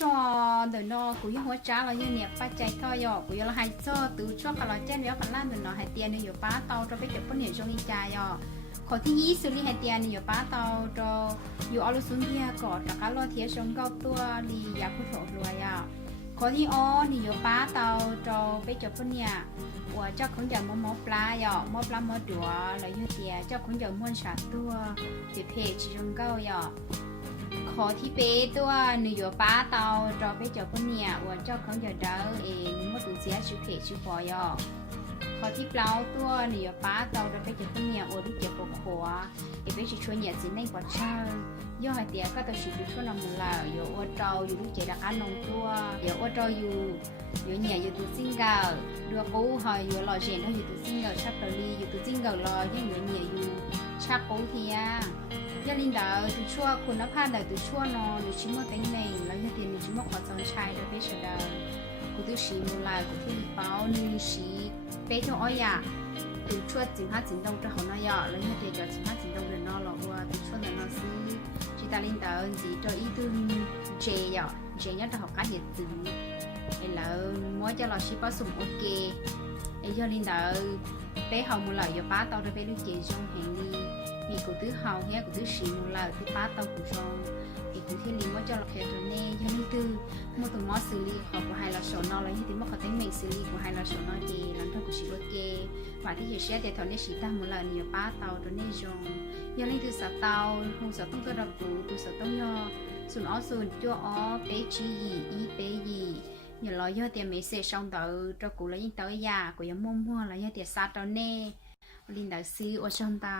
cho đời nó cũng như hóa trả là như nè ba chạy thôi rồi cũng như là hay cho từ cho cả là trên đó phần lan đời nó hay tiền nhiều bá tàu cho bây giờ có nhiều trong đi chạy rồi khỏi thì ý xử lý hay tiền nhiều bá tàu cho nhiều ở lúc xuống kia có cả cá lo thiệt trong câu tua đi giả phụ thuộc rồi à khỏi thì nhiều bá tàu cho bây giờ có nhiều và cho cũng giờ mua pla rồi mua pla mua đũa là như tiền cho cũng giờ mua sạch tua thì phê chỉ trong câu rồiขอที่เป๊ตัวหนูอยู่ป้าเตาจอไปเจ้าคนเนี่ยว่าเจ้าเขาจะเดาเองมั่วตัวเสียชิวเพชิวปอยอขอที่เปล่าตัวหนูอยู่ป้าเตาจอไปเจ้าคนเนี่ยว่าดูเจ็บปวดหัวเอไปชิชวนเนี่ยสิในกว่าเช่าย่อให้เตี้ยก็ต้องชิดูช่วยนำมือเราอยู่ว่าเจ้าอยู่ดูเจดการนงตัวเดี๋ยวว่าเจ้าอยู่เนี่ยอยู่ตัวซิงเกิลดูกูหอยอยู่รอเจนเขาอยู่ตัวซิงเกิลชักตัวลีอยู่ตัวซิงเกิลรอยังอยู่เนี่ยอยู่ชักกูเทียยาลินดาตัวชั่วคุณภาพดาตัวชั่วนอนตัวชิมเต็งเมงแล้วยังเตียนชิมขอจงชายโดยเบชดากูตัวชีมูลายกูที่เป้านี่ชีเป๊ะตัวอ้อยตัวชั่วจิงห้าจิงตรงจะหอนอยแล้วยังเตียนจะจิงห้าจิงตรงเดินนอหรอกว่าตัวชั่วเดินนอซื้อชิตาลินดาจีตัวอีตัวเจเนี่ยจะหอกการเหยียดตื้อไอ้แล้วมัวจะรอชิปผสมโอเคไอ้ยาลินดาเป๊ะเขามูลายอยู่ป้าตอนจะไปลูกเจจงแห่งนี้มีกูตื้อเฮาเฮียกูตื้อชีมูลาที่ป้าเตากูชงอีกูที่ลิมว่าจะเราแค่ตัวเน่ยังนี่ตื้อมัวตัวมอสิลีขอกูให้เราโชว์นอแล้วยี่ที่มัวเขาตั้งเมงสิลีกูให้เราโชว์นอเกหลังเท่ากูชีรถเกว่าที่อยู่เชียเดี๋ยวตอนนี้ชีตามูลาเนี่ยป้าเตาตัวเน่จงยังนี่ตื้อสเตาหงสต้องตัวระกูตัวสต้องยอส่วนอ้อส่วนจั่วอ้อเป๊จีอีเป๊ยีอย่ารอย่อเตียไม่เสร็จช่องเตาจะกูแล้วยิ่งเตายากูยังมั่วแล้วยิ่งเตียซาตัวเน่ลินดาซื้อว่าช่องเตา